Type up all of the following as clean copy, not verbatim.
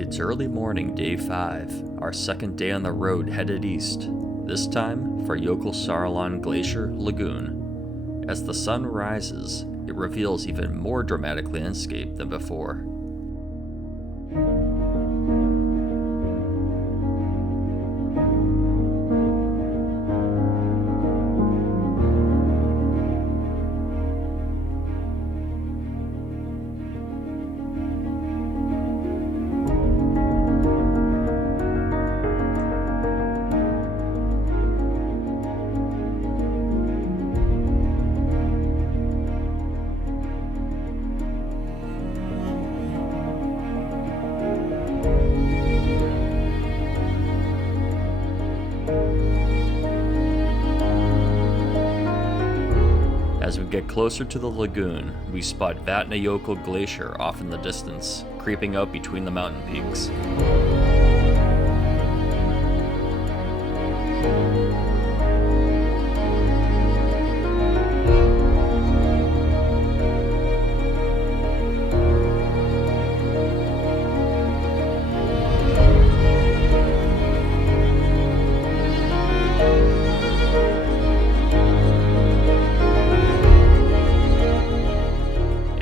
It's early morning, day 5, our second day on the road headed east, this time for Jökulsárlón Glacier Lagoon. As the sun rises, it reveals even more dramatic landscape than before. As we get closer to the lagoon, we spot Vatnajökull Glacier off in the distance, creeping out between the mountain peaks.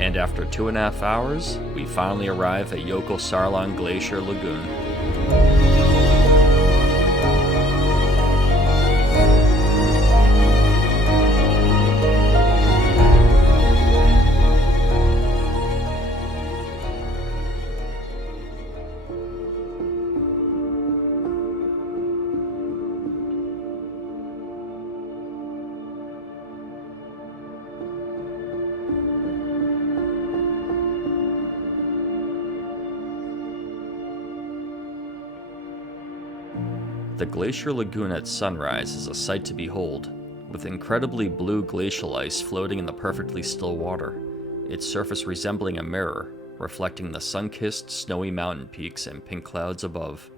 And after 2.5 hours, we finally arrive at Jökulsárlón Glacier Lagoon. The Glacier Lagoon at sunrise is a sight to behold, with incredibly blue glacial ice floating in the perfectly still water, its surface resembling a mirror, reflecting the sun-kissed snowy mountain peaks and pink clouds above.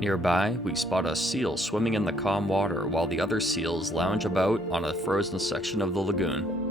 Nearby, we spot a seal swimming in the calm water while the other seals lounge about on a frozen section of the lagoon.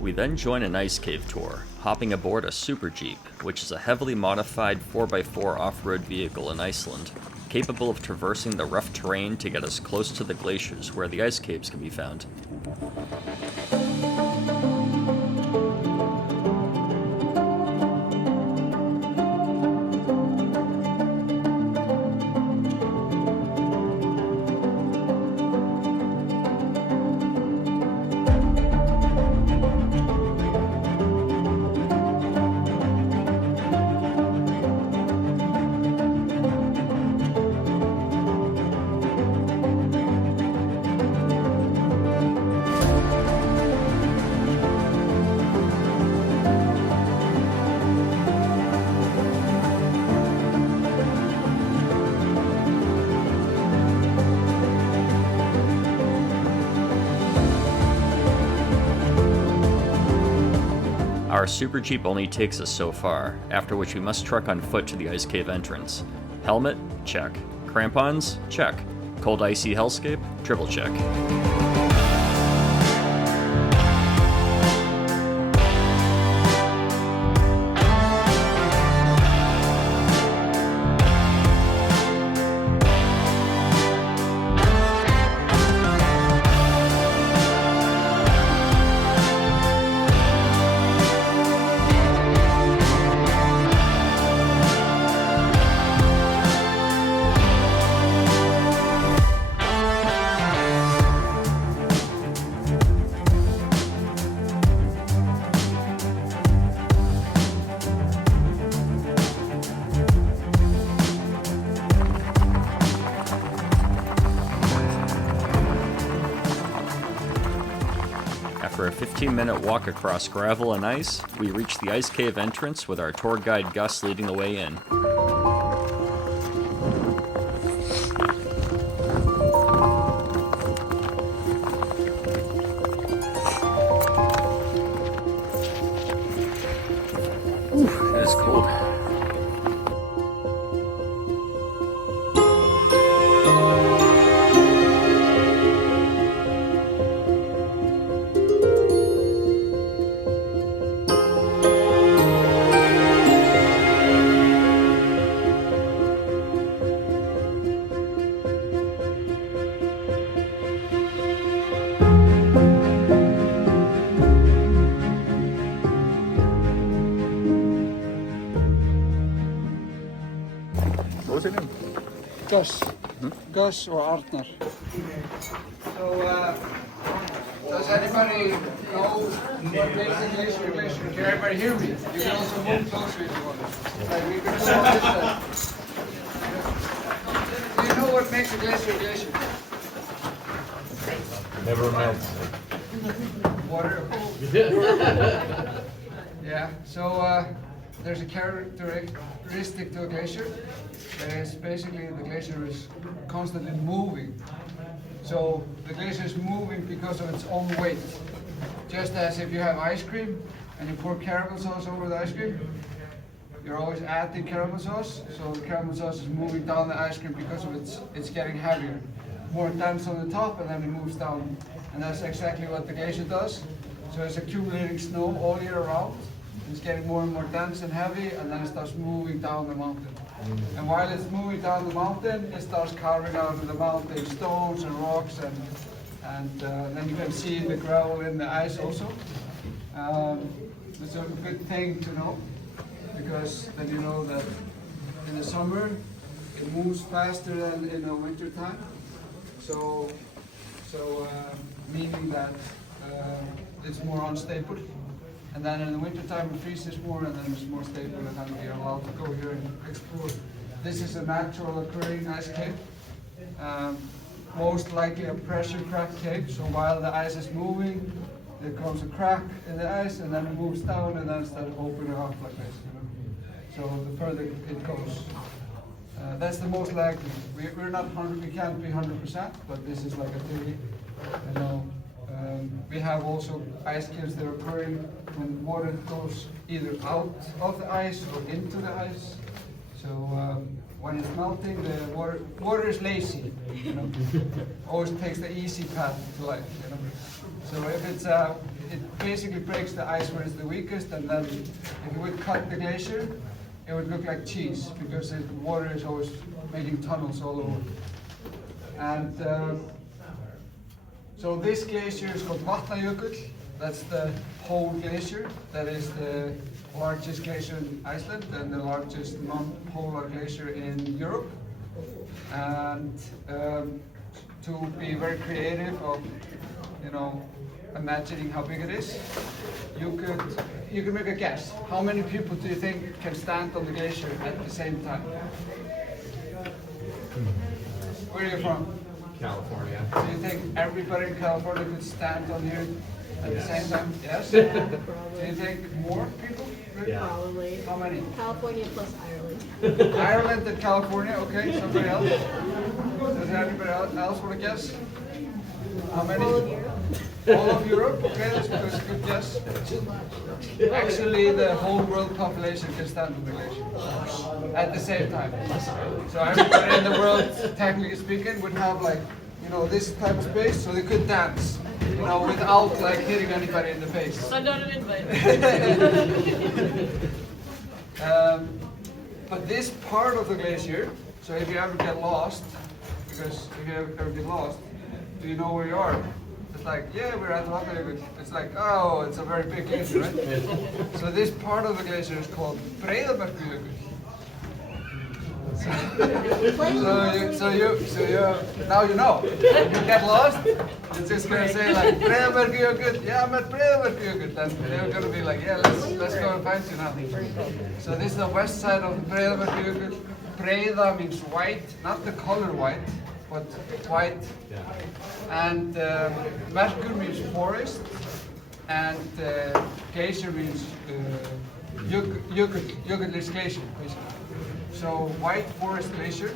We then join an ice cave tour, hopping aboard a super jeep, which is a heavily modified 4x4 off-road vehicle in Iceland, capable of traversing the rough terrain to get us close to the glaciers where the ice caves can be found. Our super jeep only takes us so far, after which we must trek on foot to the ice cave entrance. Helmet? Check. Crampons? Check. Cold icy hellscape? Triple check. 15-minute walk across gravel and ice, we reach the ice cave entrance with our tour guide Gus leading the way in. It's cold. What was your name? Gus. Gus or Arnar. So, does anybody know what makes the glacier a glacier? Can everybody hear me? You can also move closer if you want. Like we can go on this side. Do you know what makes a glacier a glacier? Never melts. Water. Yeah, so there's a characteristic to a glacier. It's basically the glacier is constantly moving. So the glacier is moving because of its own weight. Just as if you have ice cream and you pour caramel sauce over the ice cream, you're always adding caramel sauce. So the caramel sauce is moving down the ice cream because of it's getting heavier. More dense on the top and then it moves down. And that's exactly what the glacier does. So it's accumulating snow all year round. It's getting more and more dense and heavy, and then it starts moving down the mountain. And while it's moving down the mountain, it starts carving out of the mountain stones and rocks, and then you can see the gravel in the ice also. It's a good thing to know, because then you know that in the summer it moves faster than in the winter time. So meaning that it's more unstable. And then in the winter time it freezes more and then it's more stable, and then we are allowed to go here and explore. This is a natural occurring ice cave. Most likely a pressure crack cave, so while the ice is moving, there comes a crack in the ice and then it moves down and then it starts opening up like this. You know? So the further it goes. That's the most likely. We're not 100, we can't be 100%, but this is like a theory. You know, we have also ice caves that are occurring when water goes either out of the ice or into the ice. So when it's melting, the water is lazy. You know, always takes the easy path to life. You know, so if it's it basically breaks the ice where it's the weakest, and then if you would cut the glacier, it would look like cheese because the water is always making tunnels all over. And so this glacier is called Vatnajökull. That's the whole glacier. That is the largest glacier in Iceland and the largest non-polar glacier in Europe. And to be very creative of, you know, imagining how big it is, you could make a guess. How many people do you think can stand on the glacier at the same time? Where are you from? California. Do you think everybody in California could stand on here at the same time? Yes? Do you think more people? Yeah. Probably. How many? California plus Ireland. Ireland and California, okay. Somebody else? Does anybody else want to guess? How many? All of Europe. All of Europe? Okay, that's a good guess. Actually, the whole world population can stand on the glacier at the same time. So everybody in the world, technically speaking, would have like, you know, this type of space, so they could dance, you know, without like hitting anybody in the face. Send out an invite. But this part of the glacier, so if you ever get lost, because if you ever get lost, do you know where you are? It's like, yeah, we're at Vatnajökull. It's like, oh, it's a very big glacier, right? So this part of the glacier is called Breiðamerkurjökull. So now you know. If you get lost, you're just gonna say like Breiðamerkurjökull. Yeah, I'm at Breiðamerkurjökull. Then they're gonna be like, yeah, let's go and find you now. So this is the west side of the Breiðamerkurjökull. Breiða means white, not the color white, but white. And Merkur means forest, and glacier means Jökulsárlón Glacier, basically. So white forest glacier,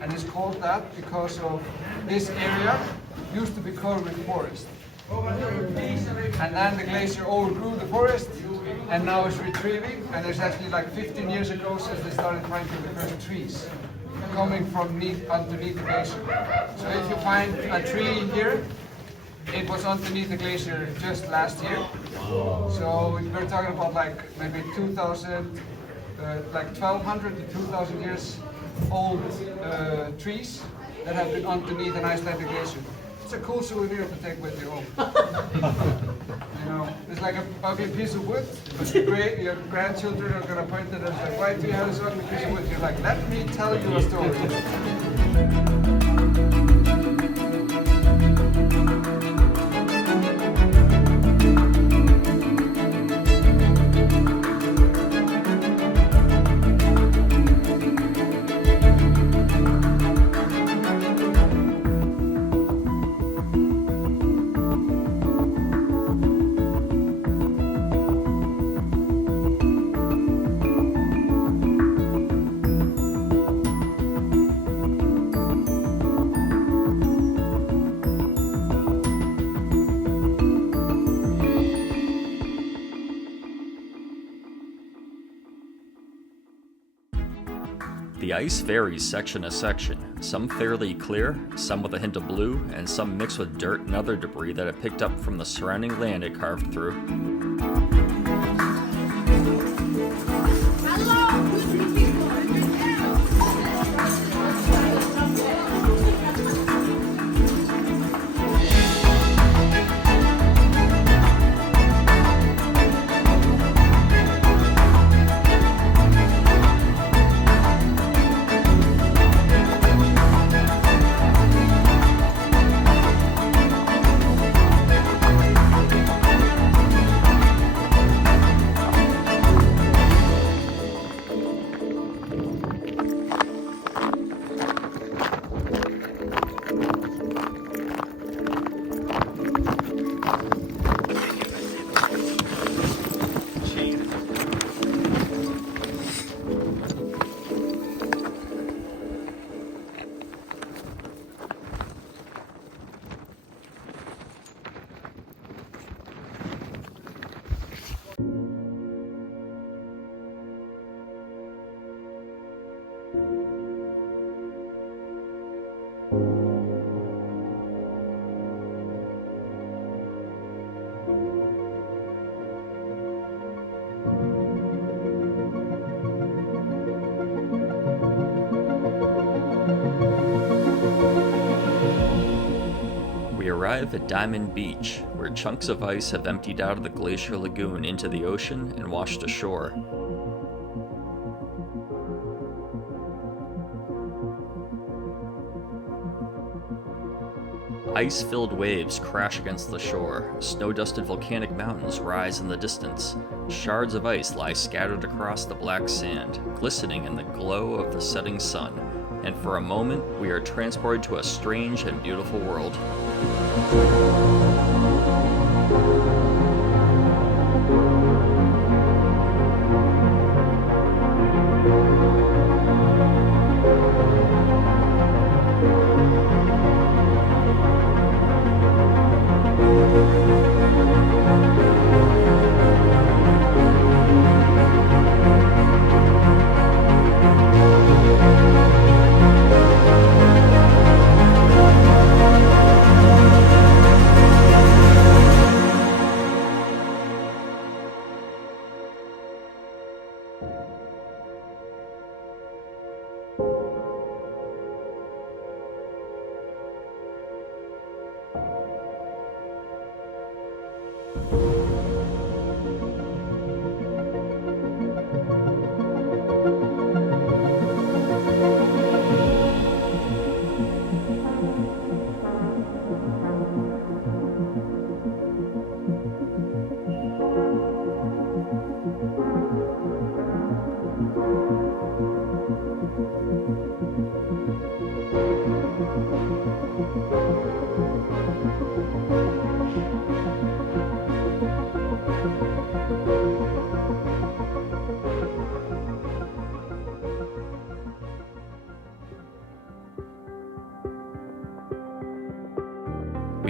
and it's called that because of this area used to be covered with forest. And then the glacier overgrew the forest, and now it's retrieving, and there's actually like 15 years ago since they started finding the first trees coming from underneath the glacier. So if you find a tree here, it was underneath the glacier just last year. So we're talking about like maybe 2,000, like 1,200 to 2,000 years old trees that have been underneath an Icelandic glacier. It's a cool souvenir to take with you home. You know, it's like an ugly piece of wood, but your grandchildren are gonna point at it like, why do you have this ugly piece of wood? You're like, let me tell you a story. The ice varies section to section, some fairly clear, some with a hint of blue, and some mixed with dirt and other debris that it picked up from the surrounding land it carved through. We arrive at Diamond Beach, where chunks of ice have emptied out of the glacier lagoon into the ocean and washed ashore. Ice-filled waves crash against the shore, snow-dusted volcanic mountains rise in the distance, shards of ice lie scattered across the black sand, glistening in the glow of the setting sun, and for a moment we are transported to a strange and beautiful world.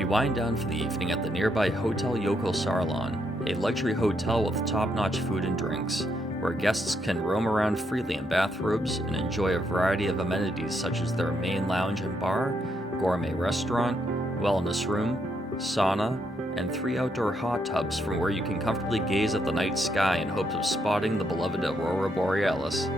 We wind down for the evening at the nearby Hotel Jökulsárlón, a luxury hotel with top-notch food and drinks, where guests can roam around freely in bathrobes and enjoy a variety of amenities such as their main lounge and bar, gourmet restaurant, wellness room, sauna, and 3 outdoor hot tubs from where you can comfortably gaze at the night sky in hopes of spotting the beloved aurora borealis.